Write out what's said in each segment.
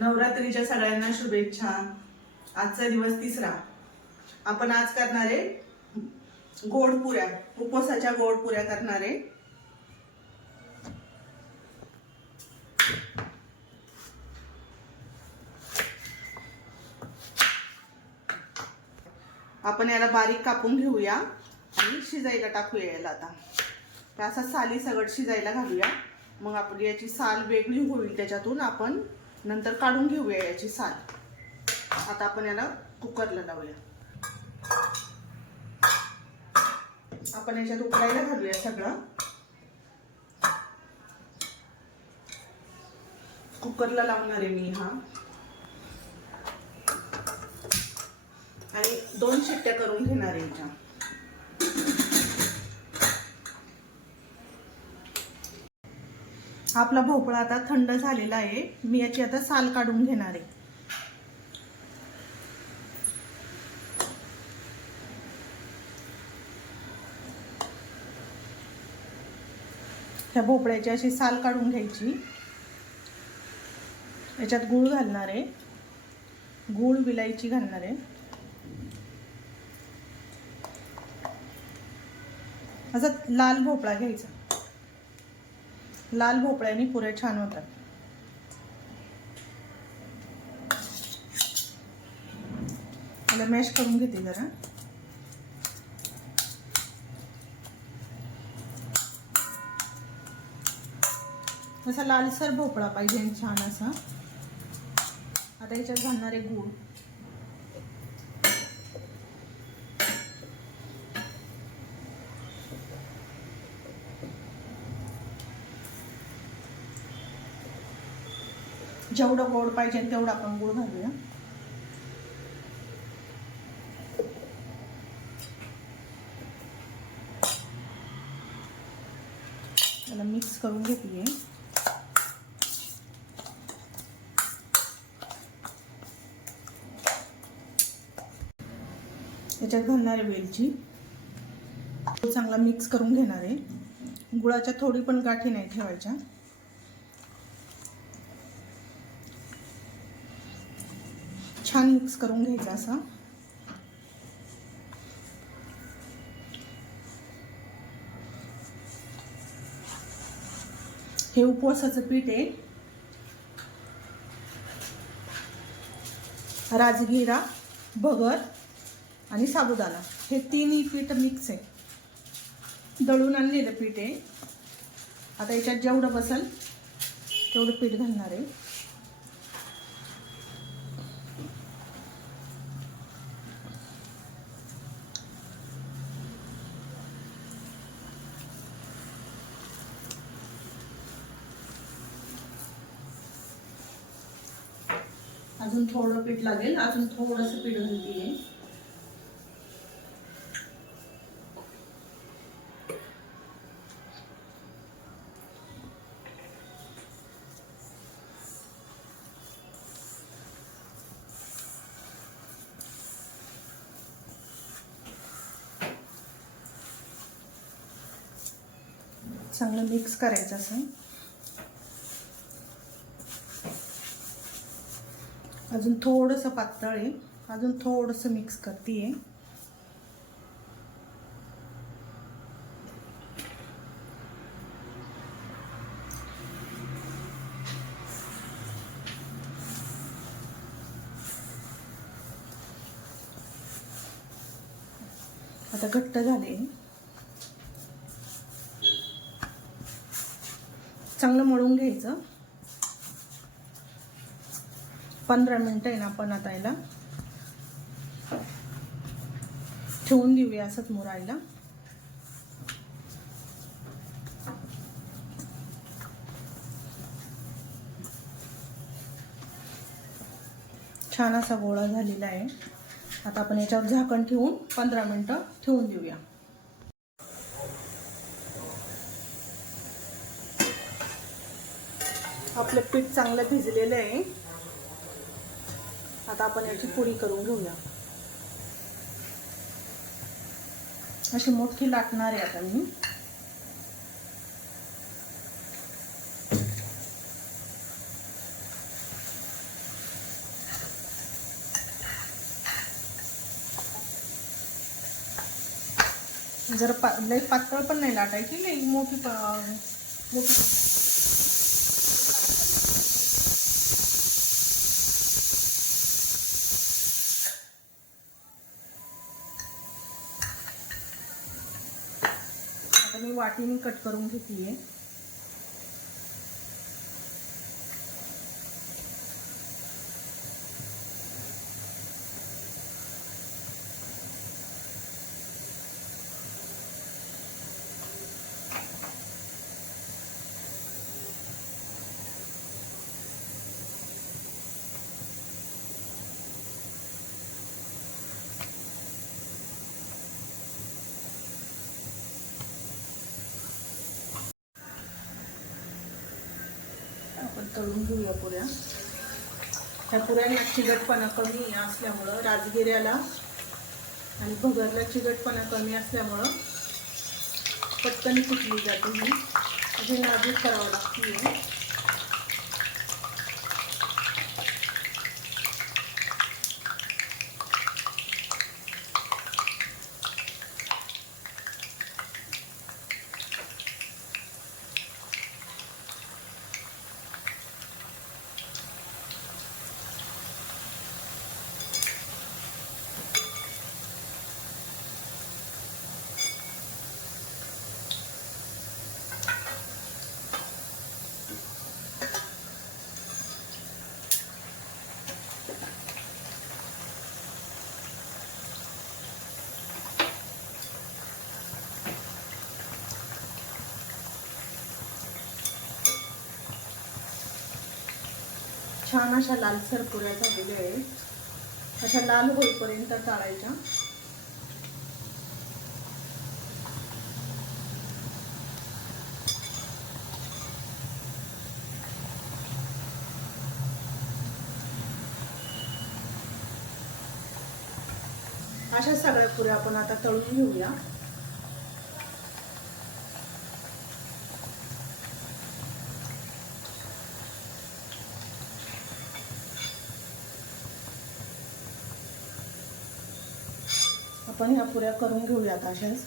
नवरात्रीच्या सगळ्यांना शुभेच्छा. आजचा दिवस तिसरा. आपण आज करणार आहे गोड पुऱ्या. उपवासाच्या गोड पुऱ्या करणार आहे. आपण याला बारीक कापून घेऊया आणि शिजायला टाकूया याला आता. तर असा साली सगळं शिजायला घालूया. मग आपली याची साल वेगळी होईल त्याच्यातून आपण नंतर काढून घेऊया याची साल. आता आपण याला कुकरला लावूया. आपण याच्यात उकडायला घालूया सगळं. कुकरला लावणार आहे मी हा. आणि दोन शिट्ट्या करून घेणार आहे याच्या. आपला भोपळा आता थंड झालेला आहे. मी याची आता साल काढून घेणार आहे. ह्या भोपळ्याची अशी साल काढून घ्यायची. याच्यात गूळ घालणार आहे. गूळ विलायची घालणार आहे. असा लाल भोपळा घ्यायचा. लाल भोपळ्याने पुरे छान होतात. मला मॅश करून घेते जरा. असा लालसर भोपळा पाहिजे आणि छान असा. आता याच्यात घालणार आहे गूळ. जेवढं गोड पाहिजे तेवढं आपण गूळ घालूया. त्याला मिक्स करून घेतली त्याच्यात घालणार आहे वेलची. चांगला मिक्स करून घेणार आहे. गुळाच्या थोडी पण गाठी नाही ठेवायच्या. छान मिक्स करून घ्यायचा असा. हे उपवासाचं पीठ आहे. राजगिरा भगर आणि साबुदाणा. हे तिन्ही पीठ मिक्स आहे. दळून आणलेलं पीठ आहे. आता याच्यात जेवढं बसेल तेवढं पीठ घालणार आहे. अजून थोडं पीठ लागेल. अजून थोडंसं पीठ घालते चांगलं मिक्स करायचं असं अजून थोडंसं पातळ आहे. अजून थोडंसं मिक्स करते आहे आता घट्ट झाले. चांगलं मळून घ्यायचं. पंधरा मिनटं आहे ना आपण आता याला ठेवून देऊया असंच मुरायला. छान असा गोळा झालेला आहे. आता आपण याच्यावर झाकण ठेवून पंधरा मिनटं ठेवून देऊया. आपलं पीठ चांगलं भिजलेलं आहे. आता आपण याची पुरी करून घेऊया. अशी मोठी लाटणार आहे आता मी. जर पा लई पातळ पण नाही लाटायची लई मोठी मोठी वाटीने कट करून घेतली आहे तळून घेऊया पुऱ्या. ह्या पुऱ्यांना चिकटपणा कमी असल्यामुळं राजगिऱ्याला आणि भगरला चिकटपणा कमी असल्यामुळं पटकन फुटली जाते ही? अशी नाजूक करावं लागते छान अशा लालसर पुऱ्या झालेल्या आहेत अशा लाल होईपर्यंत टाळायच्या. अशा सगळ्या पुऱ्या आपण आता तळून घेऊया. आपण ह्या पुऱ्या करून घेऊयात अशाच.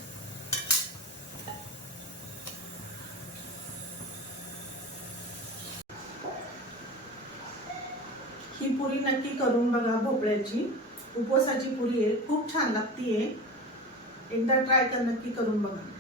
ही पुरी नक्की करून बघा भोपळ्याची. उपवासाची पुरी आहे. खूप छान लागतीये. एकदा ट्राय कर नक्की करून बघा.